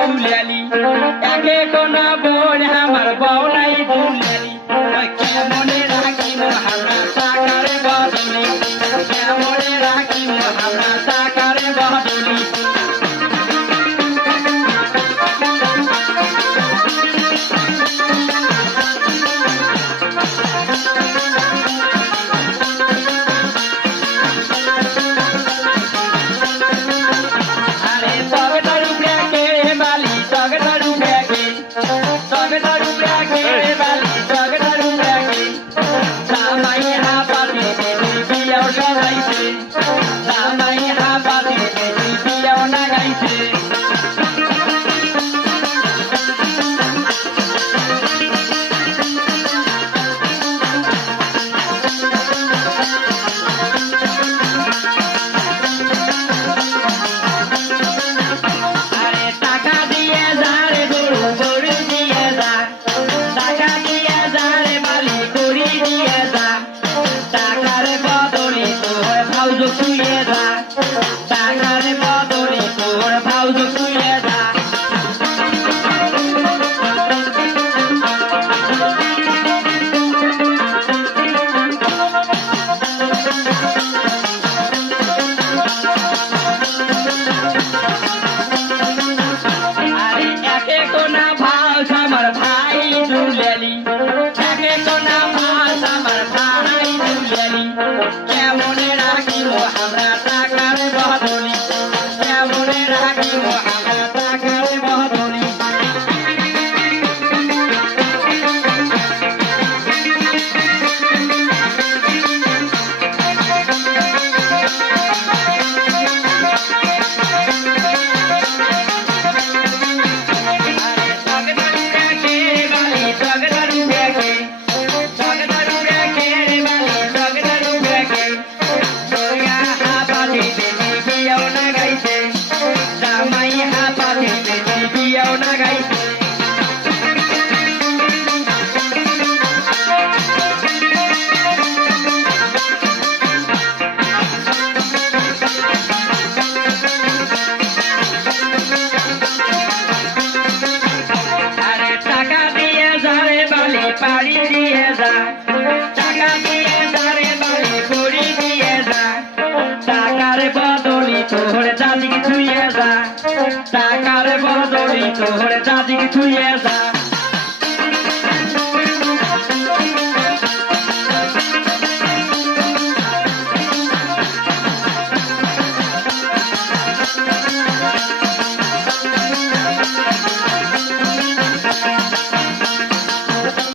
নাই দুলালি একে কোনা to you. Muhammad তোরে চাচিকে ছুঁয়ে যা টাকার বড় দড়ি তোরে চাচিকে ছুঁয়ে যা